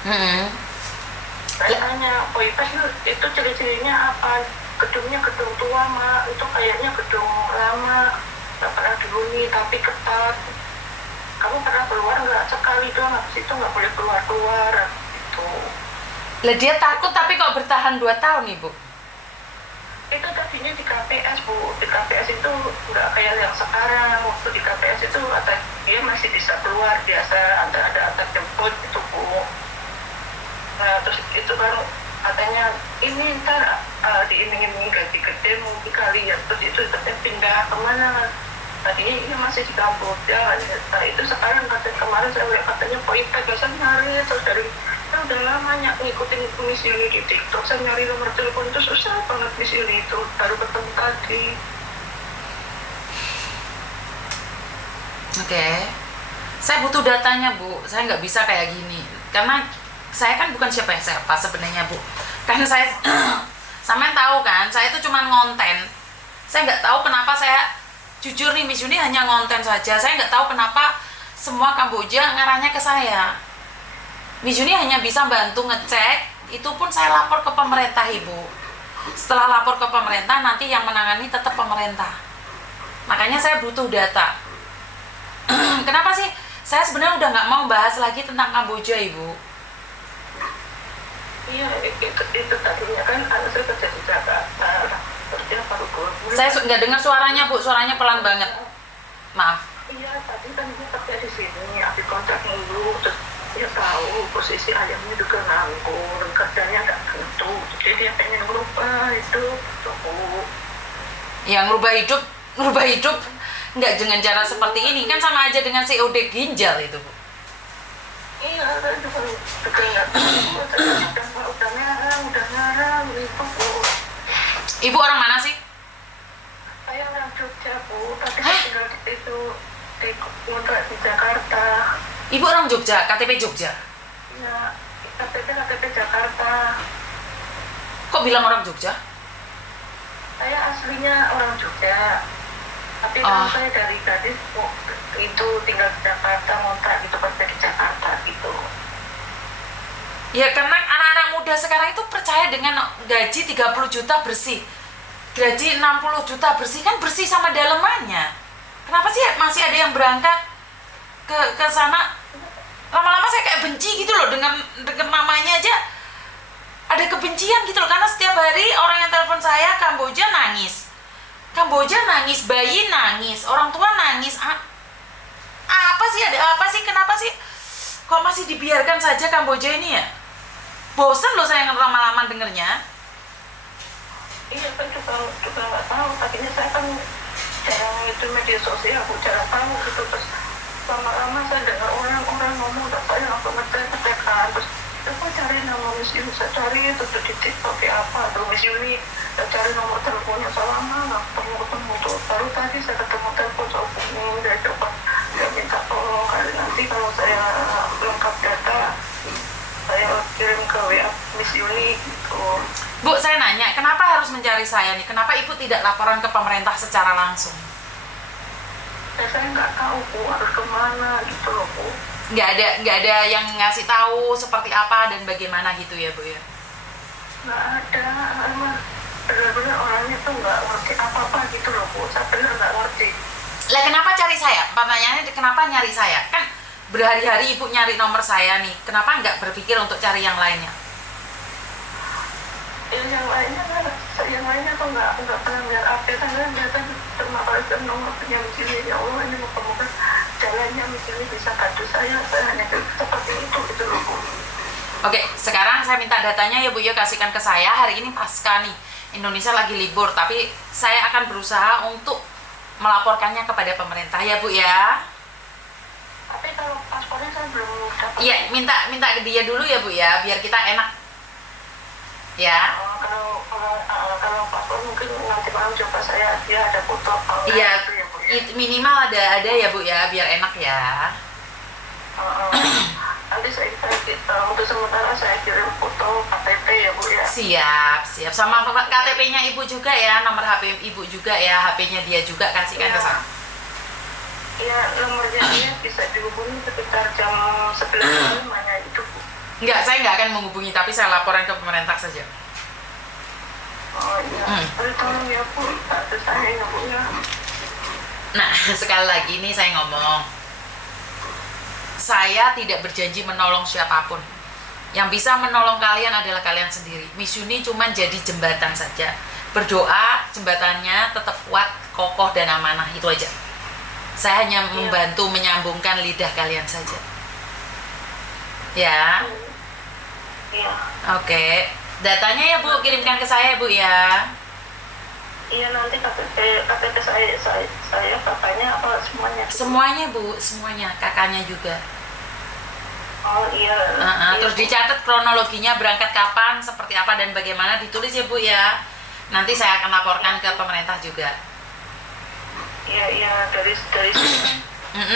Mm-mm. Saya tanya, Poipes itu ciri-cirinya apa? Gedungnya gedung tua, Mak. Itu kayaknya gedung lama, nggak pernah dihuni, tapi ketat. Kamu pernah keluar nggak? Sekali doang, habis itu nggak boleh keluar-keluar. Itu. Lah dia takut tapi kok bertahan 2 tahun ibu? Itu tadinya di KPS, Bu. Di KPS itu nggak kayak yang sekarang. Waktu di KPS itu dia masih bisa keluar biasa, ada antar jemput itu, Bu. Nah, terus itu baru katanya ini ntar diiming-iming gaji gede mungkin kali ya, terus itu tetap pindah kemana. Tadinya ini masih di Kamboja. Nah, itu sekarang kemarin saya lihat katanya Poipet, saya nyari terus dari udah lama ngikutin Miss Uni di TikTok, saya nyari nomor telepon itu susah banget. Miss Uni itu baru ketemu tadi. Oke. Saya butuh datanya Bu, saya nggak bisa kayak gini karena saya kan bukan siapa sebenarnya Bu. Karena saya sampean tahu kan, saya itu cuma ngonten. Saya nggak tahu kenapa saya jujur nih, Miss Yuni hanya ngonten saja. Saya nggak tahu kenapa semua Kamboja ngarahnya ke saya. Miss Yuni hanya bisa bantu ngecek, itu pun saya lapor ke pemerintah Ibu. Setelah lapor ke pemerintah, nanti yang menangani tetap pemerintah. Makanya saya butuh data. Kenapa sih? Saya sebenarnya udah nggak mau bahas lagi tentang Kamboja Ibu. Iya, itu tadinya kan anak saya kerja di Jakarta, kerja baru 2 bulan. Saya nggak dengar suaranya Bu, suaranya pelan banget. Maaf. Iya, tadi kan dia kerja di sini, habis kontrak dulu, terus dia tahu posisi ayamnya juga nganggur, kerjanya nggak tentu, jadi dia pengen merubah itu, tuh. Yang ngerubah hidup nggak dengan cara seperti ini kan sama aja dengan COD ginjal itu Bu. Iya, saya juga nggak tahu, udah ngarang, itu, Bu. Ibu orang mana sih? Saya orang Jogja, Bu, tapi saya tinggal di kontrak di Jakarta. Ibu orang Jogja, KTP Jogja. Ya, KTP Jakarta. Kok bilang orang Jogja? Saya aslinya orang Jogja, tapi kan saya dari gadis itu tinggal di Jakarta, ngontrak gitu, kerja di Jakarta gitu. Ya karena anak-anak muda sekarang itu percaya dengan gaji 30 juta bersih, gaji 60 juta bersih, kan bersih sama dalemannya. Kenapa sih masih ada yang berangkat ke sana? Lama-lama saya kayak benci gitu loh, dengan namanya aja ada kebencian gitu loh, karena setiap hari orang yang telepon saya Kamboja nangis, bayi nangis, orang tua nangis. Apa sih, ada apa sih, kenapa sih kok masih dibiarkan saja Kamboja ini ya? Bosan loh saya lama-lama dengernya. Iya, kan juga nggak tahu, tadinya saya kan jarang itu media sosial, aku jarang tahu gitu, terus lama-lama saya dengar orang-orang ngomong, saya langsung ngecek kan, terus aku cari nama Miss Yuni, saya cari itu di TikTok apa tuh Miss Yuni, saya cari nomor teleponnya, selama nggak ketemu tuh, baru tadi saya ketemu telepon hubungi, saya coba, saya minta tolong kali nanti kalau saya lengkap data saya kirim ke WA Miss Yuni gitu. Bu, saya nanya, kenapa harus mencari saya nih? Kenapa Ibu tidak laporan ke pemerintah secara langsung? Saya nggak tahu, Bu, harus kemana gitu loh, Bu. Nggak ada yang ngasih tahu seperti apa dan bagaimana gitu ya, Bu ya? Nggak ada, emang benar-benar orangnya tuh nggak ngerti apa-apa gitu loh, Bu. Saya benar nggak ngerti. Lah kenapa cari saya? Pertanyaannya kenapa nyari saya? Kan berhari-hari Ibu nyari nomor saya nih. Kenapa nggak berpikir untuk cari yang lainnya? Yang lainnya tuh nggak pernah lihat update, kan biasa cuma kalau nomor punya sini, ya Allah ini moga-moga jalannya misalnya bisa bantu saya hanya seperti itu gitu loh, Bu. Oke, sekarang saya minta datanya ya Bu ya, kasihkan ke saya. Hari ini pasca nih, Indonesia lagi libur, tapi saya akan berusaha untuk melaporkannya kepada pemerintah ya Bu ya. Tapi kalau paspornya saya belum dapat. Iya, minta ke dia dulu ya Bu ya, biar kita enak ya. Kalau paspor mungkin nanti malam coba dia ada foto. Iya, gitu ya, Bu, ya. minimal ada ya Bu ya, biar enak ya. Nanti untuk sementara saya kirim foto KTP ya, Bu ya. Siap. Sama KTP-nya Ibu juga ya, nomor HP Ibu juga ya, HP-nya dia juga kasihkan ke sana. Iya, nomornya dia bisa dihubungi sekitar jam 11 malamnya itu, Bu. Enggak, saya nggak akan menghubungi, tapi saya laporan ke pemerintah saja. Oh iya, tolong ya Bu, bantu saya ya Bu ya. Nah, sekali lagi nih saya ngomong, saya tidak berjanji menolong siapapun. Yang bisa menolong kalian adalah kalian sendiri. Miss Yuni cuma jadi jembatan saja. Berdoa, jembatannya tetap kuat, kokoh, dan amanah, itu aja. Saya hanya membantu menyambungkan lidah kalian saja. Ya. Iya. Oke. Datanya ya Bu, kirimkan ke saya Bu ya. Iya, nanti KTP saya kakaknya apa semuanya? Semuanya Bu, semuanya, kakaknya juga. Oh iya. Terus dicatat kronologinya, berangkat kapan, seperti apa dan bagaimana, ditulis ya Bu ya. Nanti saya akan laporkan ke pemerintah juga. Iya, dari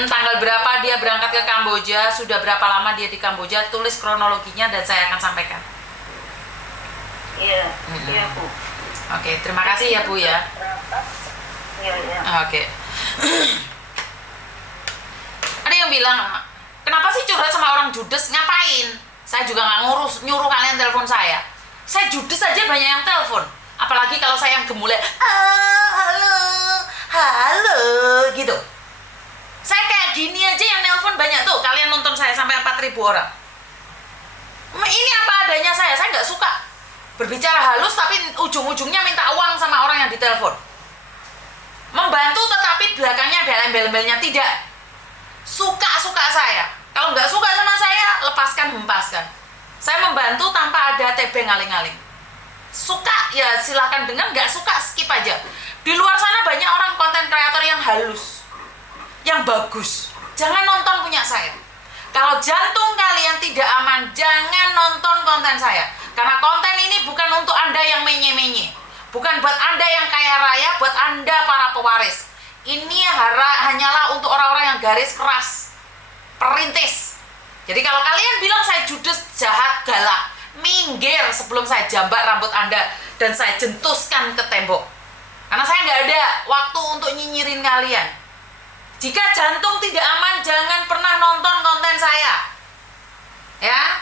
Tanggal berapa dia berangkat ke Kamboja, sudah berapa lama dia di Kamboja, tulis kronologinya dan saya akan sampaikan. Iya, iya Bu. Oke, terima kasih ya Bu ya. Iya. Oke. Ada yang bilang, kenapa sih curhat sama orang judes? Ngapain? Saya juga nggak nyuruh kalian telepon saya. Saya judes aja banyak yang telepon. Apalagi kalau saya yang gemulai, halo, gitu. Saya kayak gini aja yang nelpon banyak tuh. Kalian nonton saya sampai 4.000 orang. Ini apa adanya saya nggak suka berbicara halus tapi ujung-ujungnya minta uang sama orang yang ditelepon. Membantu tetapi belakangnya ada embel-embelnya, tidak. Suka-suka saya. Kalau nggak suka sama saya, lepaskan, hempaskan. Saya membantu tanpa ada tebeng aling-aling. Suka ya silakan dengar, nggak suka skip aja. Di luar sana banyak orang konten kreator yang halus, yang bagus. Jangan nonton punya saya. Kalau jantung kalian tidak aman, jangan nonton konten saya. Karena konten ini bukan untuk Anda yang menye-menye. Bukan buat Anda yang kaya raya, buat Anda para pewaris. Ini hanyalah untuk orang-orang yang garis keras, perintis. Jadi kalau kalian bilang saya judes, jahat, galak, minggir sebelum saya jambat rambut Anda dan saya jentuskan ke tembok. Karena saya nggak ada waktu untuk nyinyirin kalian. Jika jantung tidak aman, jangan pernah nonton konten saya. Ya,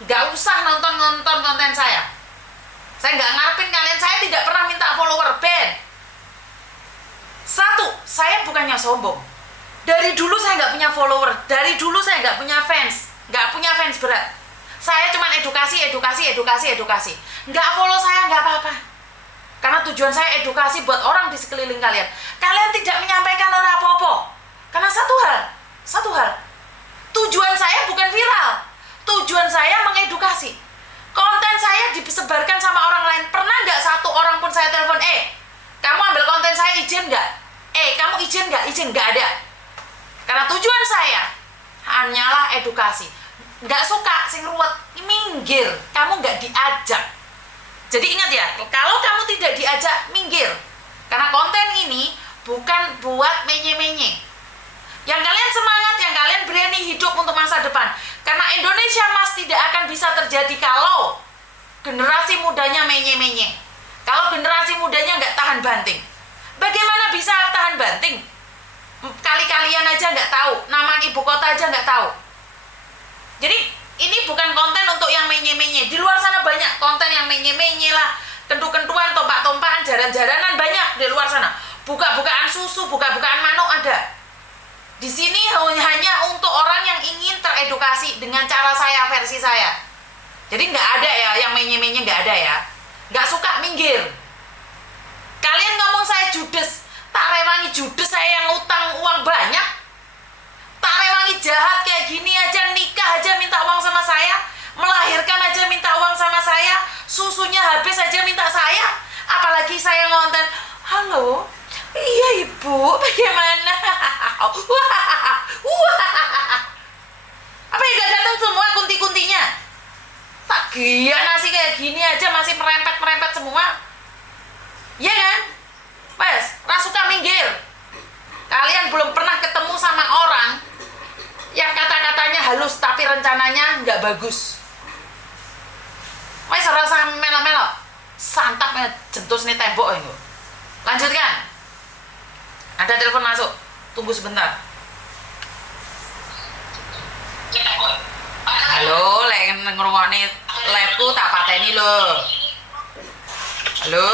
nggak usah nonton konten saya. Saya nggak ngarepin kalian, saya tidak pernah minta follower band. Satu, saya bukannya sombong. Dari dulu saya nggak punya follower, dari dulu saya nggak punya fans berat. Saya cuma edukasi. Nggak follow saya nggak apa-apa. Karena tujuan saya edukasi buat orang di sekeliling kalian. Kalian tidak menyampaikan orang apa-apa. Karena satu hal. Tujuan saya bukan viral. Tujuan saya mengedukasi. Konten saya disebarkan sama orang lain. Pernah nggak satu orang pun saya telepon, kamu ambil konten saya izin nggak? Kamu izin nggak? Izin, nggak ada. Karena tujuan saya hanyalah edukasi. Nggak suka, sing ruwet, minggir. Kamu nggak diajak. Jadi ingat ya, kalau kamu tidak diajak, minggir. Karena konten ini bukan buat menye-menye. Yang kalian semangat, yang kalian berani hidup untuk masa depan. Karena Indonesia Mas tidak akan bisa terjadi kalau generasi mudanya menye-menye. Kalau generasi mudanya nggak tahan banting. Bagaimana bisa tahan banting? Kali-kalian aja nggak tahu, nama ibu kota aja nggak tahu. Jadi ini bukan konten untuk yang menye-menye. Di luar sana banyak konten yang menye-menye lah, kentu-kentuan, tompak-tompakan, jaran-jaranan banyak di luar sana. Buka-bukaan susu, buka-bukaan manuk ada. Di sini hanya untuk orang yang ingin teredukasi dengan cara saya, versi saya. Jadi nggak ada ya yang menye-menye, nggak ada ya. Nggak suka, minggir. Kalian ngomong saya judes, tak rewangi judes saya yang utang uang banyak. Tak rewangi jahat kayak gini aja, nikah aja minta uang sama saya, melahirkan aja minta uang sama saya, susunya habis aja minta saya. Apalagi saya ngonten, halo, iya ibu, bagaimana? Apa yang gak datang semua kunti-kuntinya? Tagihan nasi kayak gini aja masih merempet-merempet semua. Iya kan? Wes, rasuka minggir. Kalian belum pernah ketemu sama orang yang kata-katanya halus tapi rencananya nggak bagus. Wes rasa melo-melo, santapnya jentus nih tembok ini. Lanjutkan. Ada telepon masuk. Tunggu sebentar. Halo. ngrungokne live-ku tak pateni lho. Halo.